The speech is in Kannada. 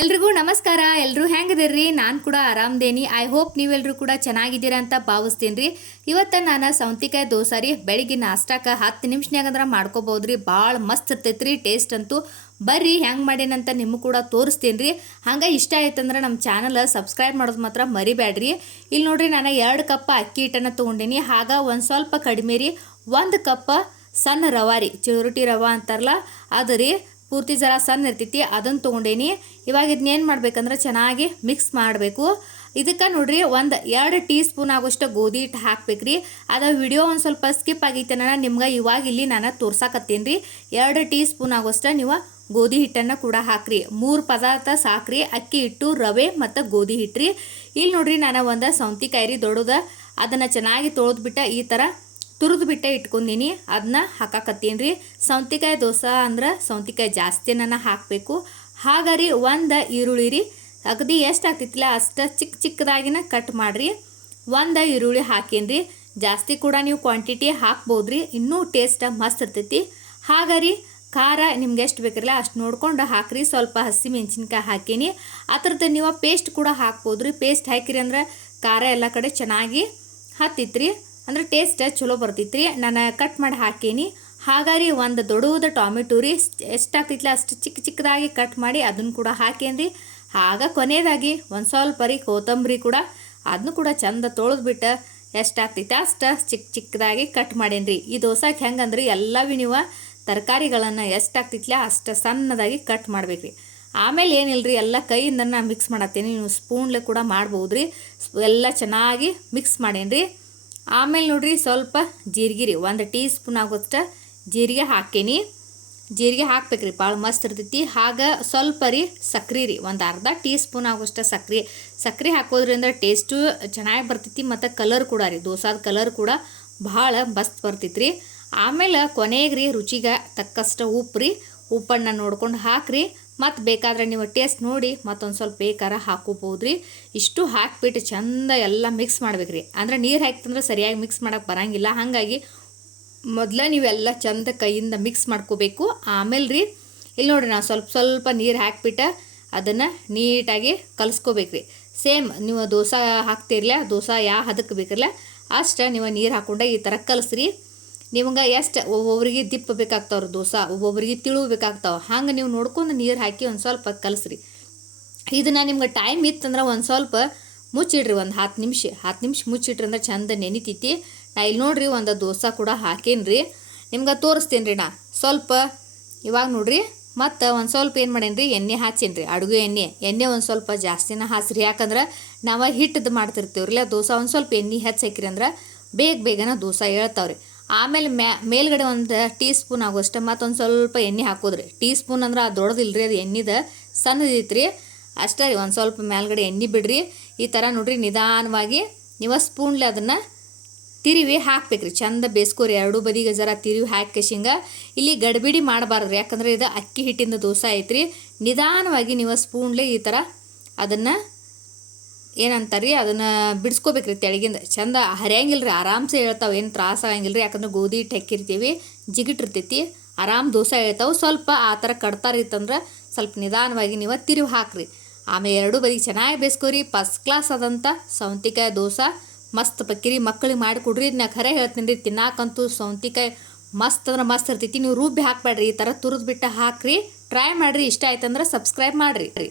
ಎಲ್ರಿಗೂ ನಮಸ್ಕಾರ. ಎಲ್ಲರೂ ಹೆಂಗದಿರ್ರಿ ನಾನು ಕೂಡ ಆರಾಮದೇನಿ. ಐ ಹೋಪ್ ನೀವೆಲ್ಲರೂ ಕೂಡ ಚೆನ್ನಾಗಿದ್ದೀರಾ ಅಂತ ಭಾವಿಸ್ತೀನಿ ರೀ. ಇವತ್ತು ನಾನು ಸೌಂತಿಕಾಯಿ ದೋಸೆ ರೀ. ಬೆಳಿಗ್ಗೆ ನಾಷ್ಟಾಕ ಹತ್ತು ನಿಮಿಷನಾಗಂದ್ರೆ ಮಾಡ್ಕೋಬೋದು ರೀ ಭಾಳ ಮಸ್ತ್ ಇರ್ತೈತೆ ರೀ ಟೇಸ್ಟ್ ಅಂತೂ ಬರ್ರಿ. ಹೆಂಗೆ ಮಾಡೇನಂತ ನಿಮ್ಮ ಕೂಡ ತೋರಿಸ್ತೀನಿ ರೀ. ಹಂಗೆ ಇಷ್ಟ ಆಯ್ತಂದ್ರೆ ನಮ್ಮ ಚಾನಲ್ ಸಬ್ಸ್ಕ್ರೈಬ್ ಮಾಡೋದು ಮಾತ್ರ ಮರಿಬೇಡ್ರಿ ಇಲ್ಲಿ ನೋಡಿರಿ ನಾನು ಎರಡು ಕಪ್ ಅಕ್ಕಿ ಹಿಟ್ಟನ್ನು ತೊಗೊಂಡೀನಿ. ಆಗ ಒಂದು ಸ್ವಲ್ಪ ಕಡಿಮೆ ರೀ. ಒಂದು ಕಪ್ ಸಣ್ಣ ರವಾ ರೀ. ಚಿರುಟಿ ರವಾ ಅಂತಾರಲ್ಲ, ಅದು ರೀ. ಪೂರ್ತಿ ಜರ ಸಣ್ಣ ಇರ್ತೈತಿ ಅದನ್ನು ತೊಗೊಂಡೇನಿ. ಇವಾಗ ಇದನ್ನೇನು ಮಾಡ್ಬೇಕಂದ್ರೆ ಚೆನ್ನಾಗಿ ಮಿಕ್ಸ್ ಮಾಡಬೇಕು. ಇದಕ್ಕೆ ನೋಡ್ರಿ ಒಂದು ಎರಡು ಟೀ ಸ್ಪೂನ್ ಆಗೋಷ್ಟು ಗೋಧಿ ಹಿಟ್ಟು ಹಾಕ್ಬೇಕ್ರಿ. ಅದು ವಿಡಿಯೋ ಒಂದು ಸ್ವಲ್ಪ ಸ್ಕಿಪ್ ಆಗೈತೆ ನಾನು ನಿಮ್ಗೆ ಇವಾಗ ಇಲ್ಲಿ ನಾನು ತೋರ್ಸಾಕತ್ತೀನಿ ರೀ ಎರಡು ಟೀ ಸ್ಪೂನ್ ಆಗೋಷ್ಟು ನೀವು ಗೋಧಿ ಹಿಟ್ಟನ್ನು ಕೂಡ ಹಾಕ್ರಿ. ಮೂರು ಪದಾರ್ಥ ಸಾಕ್ರಿ, ಅಕ್ಕಿ ಹಿಟ್ಟು, ರವೆ ಮತ್ತು ಗೋಧಿ ಹಿಟ್ಟು ರೀ ಇಲ್ಲಿ ನೋಡ್ರಿ ನಾನು ಒಂದು ಸೌಂತಿಕಾಯಿ ರೀ ದೊಡ್ಡದ, ಅದನ್ನು ಚೆನ್ನಾಗಿ ತೊಳೆದ್ಬಿಟ್ಟು ಈ ಥರ ತುರಿದು ಬಿಟ್ಟೆ ಇಟ್ಕೊಂಡೀನಿ. ಅದನ್ನ ಹಾಕಾಕತ್ತೀನಿ ರೀ ಸೌಂತಿಕಾಯಿ ದೋಸೆ ಅಂದ್ರೆ ಸೌಂತಿಕಾಯಿ ಜಾಸ್ತಿ ನನ್ನ ಹಾಕಬೇಕು. ಹಾಗಾರಿ ಒಂದು ಈರುಳ್ಳಿ ರೀ ಅಗದಿ ಎಷ್ಟು ಆಗ್ತಿತ್ತಿಲ್ಲ ಅಷ್ಟು ಚಿಕ್ಕ ಚಿಕ್ಕದಾಗಿನ ಕಟ್ ಮಾಡಿರಿ. ಒಂದು ಈರುಳ್ಳಿ ಹಾಕೀನಿ ಜಾಸ್ತಿ ಕೂಡ ನೀವು ಕ್ವಾಂಟಿಟಿ ಹಾಕ್ಬೋದು ರೀ ಇನ್ನೂ ಟೇಸ್ಟ್ ಮಸ್ತ್ ಇರ್ತೈತಿ. ಹಾಗಾರಿ ಖಾರ ನಿಮ್ಗೆ ಎಷ್ಟು ಬೇಕಿರಲ್ಲ ಅಷ್ಟು ನೋಡ್ಕೊಂಡು ಹಾಕ್ರಿ. ಸ್ವಲ್ಪ ಹಸಿ ಮೆಣಸಿನ್ಕಾಯಿ ಹಾಕೀನಿ. ಆ ಥರದ್ದು ನೀವು ಪೇಸ್ಟ್ ಕೂಡ ಹಾಕ್ಬೋದು ರೀ ಪೇಸ್ಟ್ ಹಾಕಿರಿ ಅಂದ್ರೆ ಖಾರ ಎಲ್ಲ ಕಡೆ ಚೆನ್ನಾಗಿ ಹತ್ತಿತ್ರಿ. ಅಂದ್ರೆ ಟೇಸ್ಟ್ ಚಲೋ ಬರ್ತೈತ್ರಿ. ನಾನು ಕಟ್ ಮಾಡಿ ಹಾಕೀನಿ. ಹಾಗಾಗಿ ಒಂದು ದೊಡ್ಡದ ಟೊಮೆಟೊ ರೀ ಎಷ್ಟಾಗ್ತೈತಿಲ್ಲ ಅಷ್ಟು ಚಿಕ್ಕ ಚಿಕ್ಕದಾಗಿ ಕಟ್ ಮಾಡಿ ಅದನ್ನು ಕೂಡ ಹಾಕೇನ್ರಿ. ಆಗ ಕೊನೆಯದಾಗಿ ಒಂದು ಸ್ವಲ್ಪ ರೀ ಕೊತ್ತಂಬರಿ ಕೂಡ, ಅದನ್ನು ಕೂಡ ಚಂದ ತೊಳೆದ್ಬಿಟ್ಟು ಎಷ್ಟಾಗ್ತೈತೆ ಅಷ್ಟು ಚಿಕ್ಕ ಚಿಕ್ಕದಾಗಿ ಕಟ್ ಮಾಡೇನ್ರಿ. ಈ ದೋಸೆಗೆ ಹೆಂಗಂದ್ರೆ ಎಲ್ಲ ನೀವು ತರಕಾರಿಗಳನ್ನು ಎಷ್ಟಾಗ್ತೈತಿಲ್ಲ ಅಷ್ಟು ಸಣ್ಣದಾಗಿ ಕಟ್ ಮಾಡ್ಬೇಕ್ರಿ. ಆಮೇಲೆ ಏನಿಲ್ಲರಿ ಎಲ್ಲ ಕೈಯಿಂದ ಮಿಕ್ಸ್ ಮಾಡತ್ತೀನಿ. ನೀವು ಸ್ಪೂನ್ಲೆ ಕೂಡ ಮಾಡ್ಬೋದು ರೀ ಎಲ್ಲ ಚೆನ್ನಾಗಿ ಮಿಕ್ಸ್ ಮಾಡೇನ್ರಿ. ಆಮೇಲೆ ನೋಡ್ರಿ ಸ್ವಲ್ಪ ಜೀರಿಗೆ ರೀ, ಒಂದು ಟೀ ಸ್ಪೂನ್ ಆಗೋಷ್ಟು ಜೀರಿಗೆ ಹಾಕೀನಿ. ಜೀರಿಗೆ ಹಾಕ್ಬೇಕ್ರಿ, ಭಾಳ ಮಸ್ತ್ ಇರ್ತೈತಿ. ಹಾಗ ಸ್ವಲ್ಪ ರೀ ಸಕ್ರೆ ರೀ, ಒಂದು ಅರ್ಧ ಟೀ ಸ್ಪೂನ್ ಆಗೋಷ್ಟು ಸಕ್ರೆ. ಸಕ್ರೆ ಹಾಕೋದ್ರಿಂದ ಟೇಸ್ಟು ಚೆನ್ನಾಗಿ ಬರ್ತೈತಿ ಮತ್ತು ಕಲರ್ ಕೂಡ ರೀ, ದೋಸಾದ ಕಲರ್ ಕೂಡ ಭಾಳ ಮಸ್ತ್ ಬರ್ತೈತಿ ರೀ. ಆಮೇಲೆ ಕೊನೆಗೆ ರೀ ರುಚಿಗೆ ತಕ್ಕಷ್ಟು ಉಪ್ಪು ರೀ, ಉಪ್ಪನ್ನು ನೋಡ್ಕೊಂಡು ಹಾಕ್ರಿ. ಮತ್ತು ಬೇಕಾದ್ರೆ ನೀವು ಟೇಸ್ಟ್ ನೋಡಿ ಮತ್ತೊಂದು ಸ್ವಲ್ಪ ಬೇಕಾರ ಹಾಕೋಬೋದು ರೀ ಇಷ್ಟು ಹಾಕಿಬಿಟ್ಟು ಚಂದ ಎಲ್ಲ ಮಿಕ್ಸ್ ಮಾಡ್ಬೇಕು ರೀ ಅಂದ್ರೆ ನೀರು ಹಾಕ್ತಂದ್ರೆ ಸರಿಯಾಗಿ ಮಿಕ್ಸ್ ಮಾಡೋಕ್ಕೆ ಬರೋಂಗಿಲ್ಲ. ಹಾಗಾಗಿ ಮೊದಲ ನೀವೆಲ್ಲ ಚಂದ ಕೈಯಿಂದ ಮಿಕ್ಸ್ ಮಾಡ್ಕೋಬೇಕು. ಆಮೇಲೆ ರೀ ಇಲ್ಲಿ ನೋಡಿರಿ ನಾವು ಸ್ವಲ್ಪ ಸ್ವಲ್ಪ ನೀರು ಹಾಕ್ಬಿಟ್ಟು ಅದನ್ನು ನೀಟಾಗಿ ಕಲಿಸ್ಕೋಬೇಕ್ರಿ. ಸೇಮ್ ನೀವು ದೋಸೆ ಹಾಕ್ತಿರ್ಲ, ದೋಸೆ ಯಾವ ಹದಕ್ಕೆ ಬೇಕಿರಲ್ಲ ಅಷ್ಟೇ ನೀವು ನೀರು ಹಾಕ್ಕೊಂಡು ಈ ಥರ ಕಲಿಸ್ರಿ. ನಿಮ್ಗೆ ಎಷ್ಟು ಒಬ್ಬೊಬ್ರಿಗೆ ದಿಪ್ಪ ಬೇಕಾಗ್ತಾವ್ರಿ ದೋಸೆ, ಒಬ್ಬೊಬ್ರಿಗೆ ತಿಳು ಬೇಕಾಗ್ತಾವೆ. ಹಂಗೆ ನೀವು ನೋಡ್ಕೊಂಡು ನೀರು ಹಾಕಿ ಒಂದು ಸ್ವಲ್ಪ ಕಲಸ್ರಿ. ಇದನ್ನು ನಿಮ್ಗೆ ಟೈಮ್ ಇತ್ತಂದ್ರೆ ಒಂದು ಸ್ವಲ್ಪ ಮುಚ್ಚಿಡ್ರಿ, ಒಂದು ಹತ್ತು ನಿಮಿಷ ಹತ್ತು ನಿಮಿಷ ಮುಚ್ಚಿಟ್ರಿ ಅಂದ್ರೆ ಚಂದ ನೆನಿತೈತಿ ನಾ ಇಲ್ಲಿ ನೋಡ್ರಿ ಒಂದು ದೋಸೆ ಕೂಡ ಹಾಕೇನಿ ರೀ ನಿಮ್ಗೆ ತೋರಿಸ್ತೀನಿ ರೀ ನಾ, ಸ್ವಲ್ಪ ಇವಾಗ ನೋಡ್ರಿ, ಮತ್ತು ಒಂದು ಸ್ವಲ್ಪ ಏನು ಮಾಡೇನಿ ರೀ ಎಣ್ಣೆ ಹಾಚೀನಿ ರೀ ಅಡುಗೆ ಎಣ್ಣೆ. ಎಣ್ಣೆ ಒಂದು ಸ್ವಲ್ಪ ಜಾಸ್ತಿನ ಹಾಸ್ರಿ, ಯಾಕಂದ್ರೆ ನಾವು ಹಿಟ್ಟದ್ದು ಮಾಡ್ತಿರ್ತೀವ್ರಿ ದೋಸೆ ಒಂದು ಸ್ವಲ್ಪ ಎಣ್ಣೆ ಹೆಚ್ಚು ಹಾಕಿರಿ ಅಂದ್ರೆ ಬೇಗ ಬೇಗನ ದೋಸೆ ಹೇಳ್ತಾವ್ರಿ ಆಮೇಲೆ ಮ್ಯಾ, ಮೇಲ್ಗಡೆ ಒಂದು ಟೀ ಸ್ಪೂನ್ ಆಗುವಷ್ಟು, ಮತ್ತೊಂದು ಸ್ವಲ್ಪ ಎಣ್ಣೆ ಹಾಕೋದ್ರಿ. ಟೀ ಸ್ಪೂನ್ ಅಂದ್ರೆ ಅದು ದೊಡ್ಡದಿಲ್ರಿ, ಅದು ಎಣ್ಣೆದ ಸಣ್ಣದೈತ್ರಿ ಅಷ್ಟೇ ರೀ, ಒಂದು ಸ್ವಲ್ಪ ಮೇಲ್ಗಡೆ ಎಣ್ಣೆ ಬಿಡ್ರಿ. ಈ ಥರ ನೋಡ್ರಿ, ನಿಧಾನವಾಗಿ ನೀವು ಸ್ಪೂನ್ಲೆ ಅದನ್ನು ತಿರುವಿ ಹಾಕ್ಬೇಕ್ರಿ. ಚಂದ ಬೇಸ್ಕೋರಿ, ಎರಡು ಬದಿಗೆ ಜರ ತಿರುವಿ ಹಾಕಿಶಿಂಗ ಇಲ್ಲಿ ಗಡಿಬಿಡಿ ಮಾಡಬಾರ್ದು ಯಾಕಂದ್ರೆ ಇದು ಅಕ್ಕಿ ಹಿಟ್ಟಿಂದ ದೋಸೆ ಐತ್ರಿ. ನಿಧಾನವಾಗಿ ನೀವು ಸ್ಪೂನ್ಲೆ ಈ ಥರ ಅದನ್ನು ಏನಂತಾರ್ರಿ? ಅದನ್ನು ಬಿಡಿಸ್ಕೋಬೇಕ್ರಿ ತೆಳಗಿಂದ. ಚಂದ ಹರಿಯಂಗಿಲ್ಲ ರೀ ಆರಾಮ್ಸೆ ಹೇಳ್ತಾವೆ. ಏನು ತ್ರಾಸ ಆಗಂಗಿಲ್ಲ ರೀ ಯಾಕಂದ್ರೆ ಗೋಧಿ ಟೆಕ್ಕಿರ್ತೀವಿ ಜಿಗಿಟಿರ್ತೈತಿ ಆರಾಮ್ ದೋಸೆ ಹೇಳ್ತಾವೆ. ಸ್ವಲ್ಪ ಆ ಥರ ಕಡ್ತಾರಿತ್ತಂದ್ರೆ ಸ್ವಲ್ಪ ನಿಧಾನವಾಗಿ ನೀವು ತಿರುವಿ ಹಾಕ್ರಿ. ಆಮೇಲೆ ಎರಡೂ ಬದಿ ಚೆನ್ನಾಗಿ ಬೇಸ್ಕೋರಿ. ಫಸ್ಟ್ ಕ್ಲಾಸ್ ಆದಂಥ ಸೌಂತಿಕಾಯಿ ದೋಸೆ, ಮಸ್ತ್ ಪಕ್ಕಿರಿ. ಮಕ್ಕಳಿಗೆ ಮಾಡಿ ಕೊಡ್ರಿ. ನಾ ಖರೆ ಹೇಳ್ತೀನಿ ರೀ ತಿನ್ನಾಕಂತೂ ಸೌಂತಿಕಾಯಿ ಮಸ್ತ್ ಅಂದ್ರೆ ಮಸ್ತ್ ಇರ್ತೈತಿ. ನೀವು ರೂಬಿ ಹಾಕ್ಬೇಡ್ರಿ. ಈ ಥರ ತುರಿದು ಬಿಟ್ಟು ಹಾಕ್ರಿ. ಟ್ರೈ ಮಾಡಿರಿ. ಇಷ್ಟ ಆಯ್ತಂದ್ರೆ ಸಬ್ಸ್ಕ್ರೈಬ್ ಮಾಡಿರಿ.